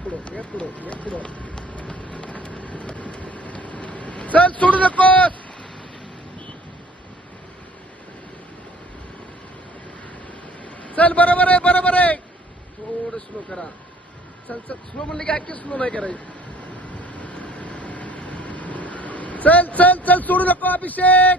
ఎప్పుడు ఎప్పుడు ఎప్పుడు సార్ చూడు నకో चल बरोबर आहे बरोबर आहे. थोड स्लो करा. चल चल स्लो म्हणलं की अख्खी स्लो नाही करायचं. चल चल चल सोडू नको अभिषेक!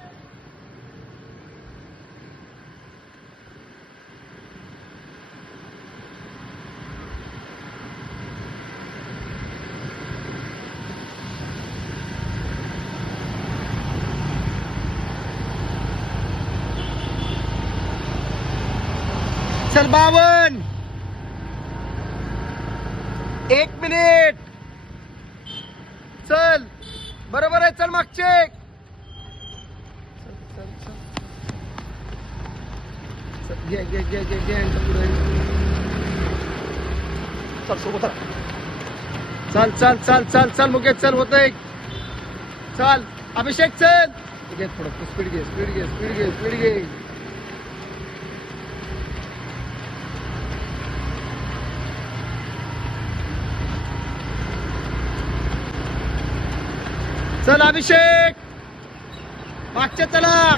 चल बावन एक मिनिट चल बरोबर आहे चल मागचे चल, चल, चल. चल. चल सोबत. चल चल चल चल चल मुकेश चल होतंय चल अभिषेक चल घे थोडं स्पीड घे स्पीड घे स्पीड घे स्पीड घे चल अभिषेक. मागच्या चला.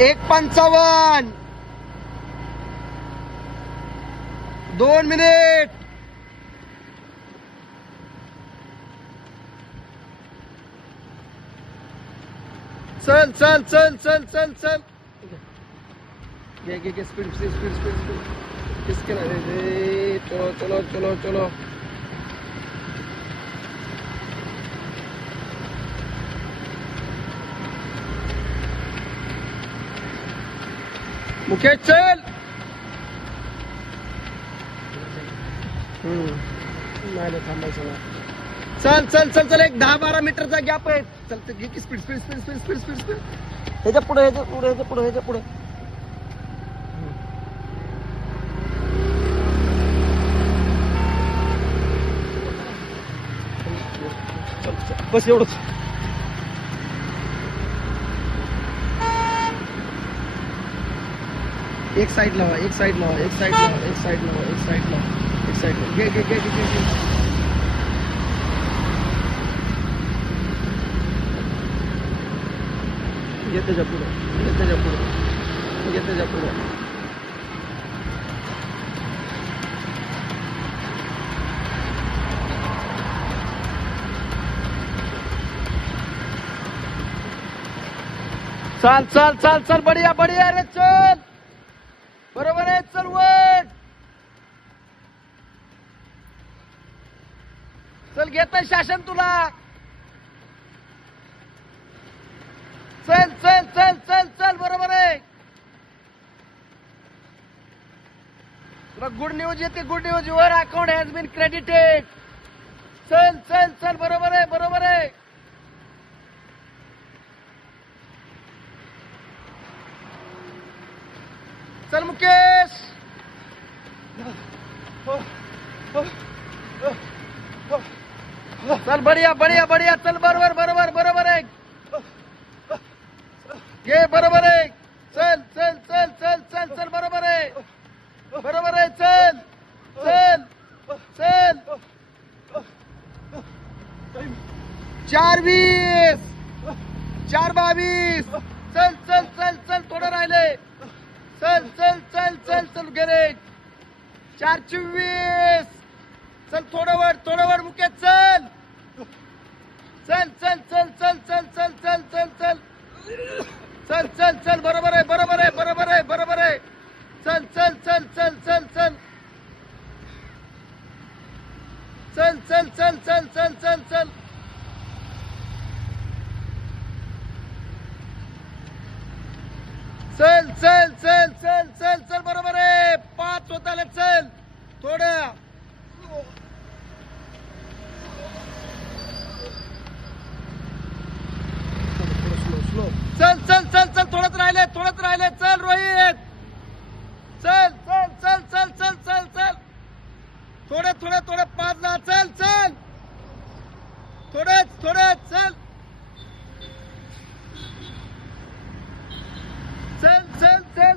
एक पंचावन्न. दोन मिनिट. سل سل سل سل سل سل سل سل سل سل سل سل سل سل سل سل چلو چلو چلو چلو مكيت سال ما عليك عمي سلام चल चल चल चल एक दहा बारा मीटरचा गॅप आहे. चल ते घे की speed speed speed speed speed speed speed ह्याच्या पुढे ह्याच्या पुढे ह्याच्या पुढे ह्याच्या पुढे. चल, चल. बस एवढंच. एक साइड लावा एक साइड लावा एक साइड लावा एक साइड लावा एक साइड लावा एक साइड लावा. घे घे घे घे घे. घे घे त्याच्या पुढे घे त्याच्या पुढे. घे त्याच्या पुढे चाल चाल चाल चल बढिया बढिया रे चल. बरोबर आहे चल वर चल घेत शासन तुला. चल चल चल चल चल बरोबर आहे. तुला गुड न्यूज येते good news your account has been credited चल चल चल बरोबर आहे बरोबर आहे. चल मुकेश. चल बढिया बढिया बढिया. चल बरोबर बरोबर बरोबर. घे बरोबर आहे चल चल चल चल चल चल बरोबर आहे बरोबर आहे चल चल चल चार वीस चार बावीस चल चल चल चल थोडं राहिले चल चल चल चल चल गेले चार चोवीस चल चल चल चल चल चल बरोबर आहे पाच होत आले चल थोड्या चल चल चल चल थोडंच राहिले थोडंच राहिले चल रोहित चल चल चल चल चल चल चल थोडे थोडे थोडे पाच ना चल चल चल चल sel sel sel.